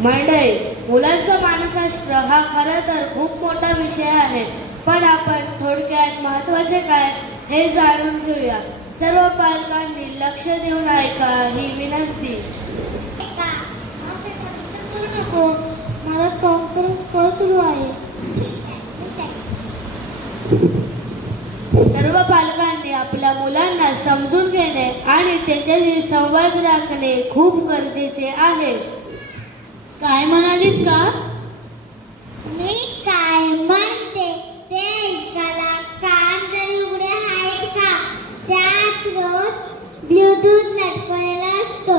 मंडळी मुलांचं मानसशास्त्र हा खरं तर खूप मोठा विषय आहे पण आपण थोडक्यात महत्त्वाचे काय हे जाणून घेऊया. सर्व पालकांनी लक्ष देऊन ऐका ही विनंती. मला माझा कॉन्फरन्स कॉल सुरू आहे सर्व पालकांनी आपल्या मुलांना समजून घेणे आणि त्यांच्याशी संवाद राखणे खूप गरजेचे आहे. काय म्हणालीस का? मी काय म्हणते? ते ऐकायला कान तरी उघडे आहेत का? त्यात रोज ब्लूटूथ लटकवलेला असतो.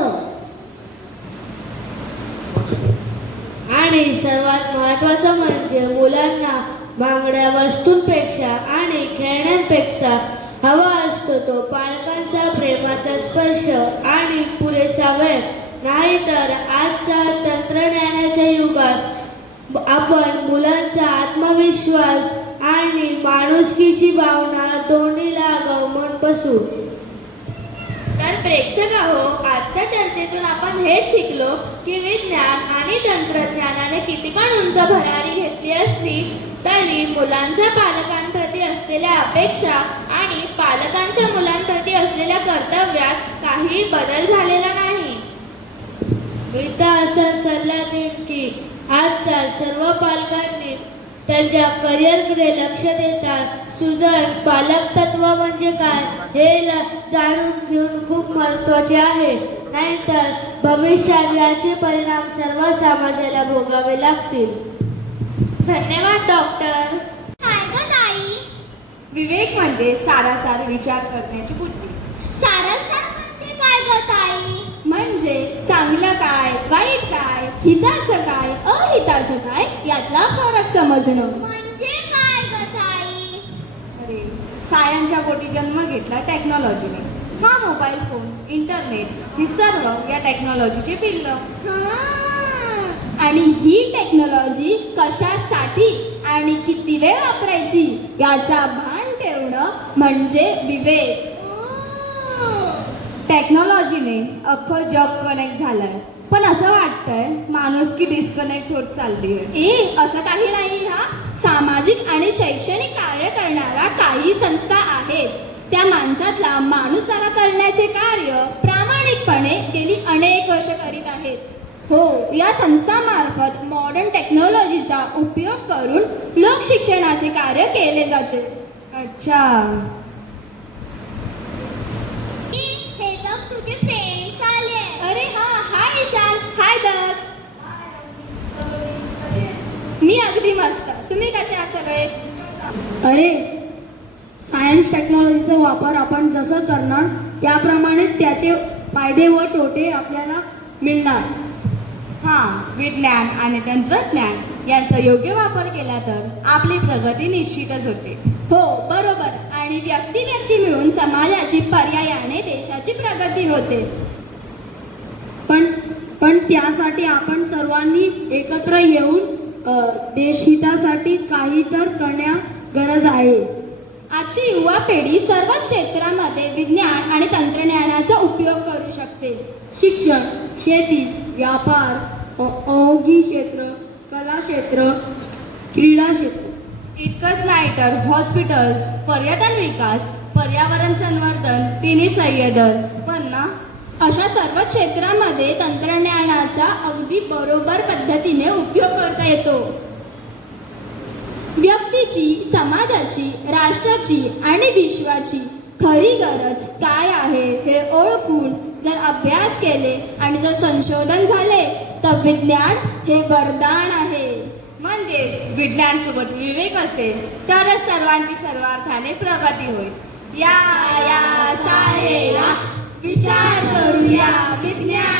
आणि सर्वात महत्त्वाचं म्हणजे मुलांना महागड्या वस्तूंपेक्षा आणि खेळण्यांपेक्षा हवा असतो तो पालकांचा प्रेमाचा स्पर्श आणि पुरेसा वेळ नाहीतर आजच्या तंत्रज्ञानाच्या युगात आपण मुलांचा आत्मविश्वास आणि माणुसकीची भावना दोन्हीला गवमन बसू. तर प्रेक्षक आहो आजच्या चर्चेतून आपण हेच शिकलो की विज्ञान आणि तंत्रज्ञानाने किती पण उंच भरारी घेतली असती तरी मुलांच्या पालकांप्रती असलेल्या अपेक्षा आणि पालकांच्या मुलांप्रती असलेल्या कर्तव्यात काही बदल झालेला नाही. असा सल्ला देईन की आजच्या सर्व पालकांनी त्यांच्या करिअरकडे लक्ष देतात सुजन पालक तत्व म्हणजे काय हे जाणून घेऊन खूप महत्त्वाचे आहे. नाहीतर भविष्यात याचे परिणाम सर्व समाजाला भोगावे लागतील. धन्यवाद डॉक्टर. विवेक म्हणजे सारासार विचार करण्याची बुद्धी. सारसा म्हणते काय ग ताई? हिताचं काय अहिताचं काय यातला फरक समजणं. म्हणजे काय अरे सायांच्या पोटी जन्म घेतला टेक्नॉलॉजीने हा मोबाईल फोन इंटरनेट ही सर्व या टेक्नॉलॉजीची पिल्लं हा. आणि ही टेक्नॉलॉजी कशासाठी आणि किती वेळ वापरायची याचा भान ठेवणं म्हणजे विवेक. टेक्नॉलॉजीने अख्खं जग कनेक्ट झालंय. पण असं वाटतंय माणूस की डिस्कनेक्ट होत चालली आहे ए असं काही नाही हा. सामाजिक आणि शैक्षणिक कार्य करणारा काही संस्था आहेत. त्या माणसातला माणूस जागा करण्याचे कार्य प्रामाणिकपणे गेली अनेक वर्ष करीत आहेत. हो या संस्थामार्फत मॉडर्न टेक्नॉलॉजीचा उपयोग करून लोकशिक्षणाचे कार्य केले जाते. अच्छा. मी अगदी मस्त. तुम्ही कसे आहात सगळे? अरे सायन्स टेक्नॉलॉजीचा वापर आपण जसं करणार त्याप्रमाणेच त्याचे फायदे व तोटे आपल्याला मिळणार. हा विज्ञान आणि तंत्रज्ञान यांचा योग्य वापर केला तर आपली प्रगती निश्चितच होते. हो बरोबर. आणि व्यक्ती व्यक्ती मिळून समाजाची पर्यायाने देशाची प्रगती होते. पण पण त्यासाठी आपण सर्वांनी एकत्र येऊन देशहितासाठी काही तर करण्या गरज आहे. आजची युवा पिढी सर्व क्षेत्रामध्ये विज्ञान आणि तंत्रज्ञानाचा उपयोग करू शकते. शिक्षण शेती व्यापार औ- औद्योगिक क्षेत्र कला क्षेत्र क्रीडा क्षेत्र. इतकंच नाही तर हॉस्पिटल्स पर्यटन विकास पर्यावरण संवर्धन तिन्ही संयदन पण ना अशा सर्व क्षेत्रामध्ये तंत्रज्ञानाचा अगदी बरोबर पद्धतीने उपयोग करता येतो. व्यक्तीची समाजाची राष्ट्राची आणि विश्वाची खरी गरज काय आहे हे ओळखून जर अभ्यास केले आणि जर संशोधन झाले तर विज्ञान हे वरदान आहे. म्हणजेच विज्ञान सोबत विवेक असेल तरच सर्वांची सर्वार्थाने प्रगती होईल. या या सारेला विचार करूया विज्ञान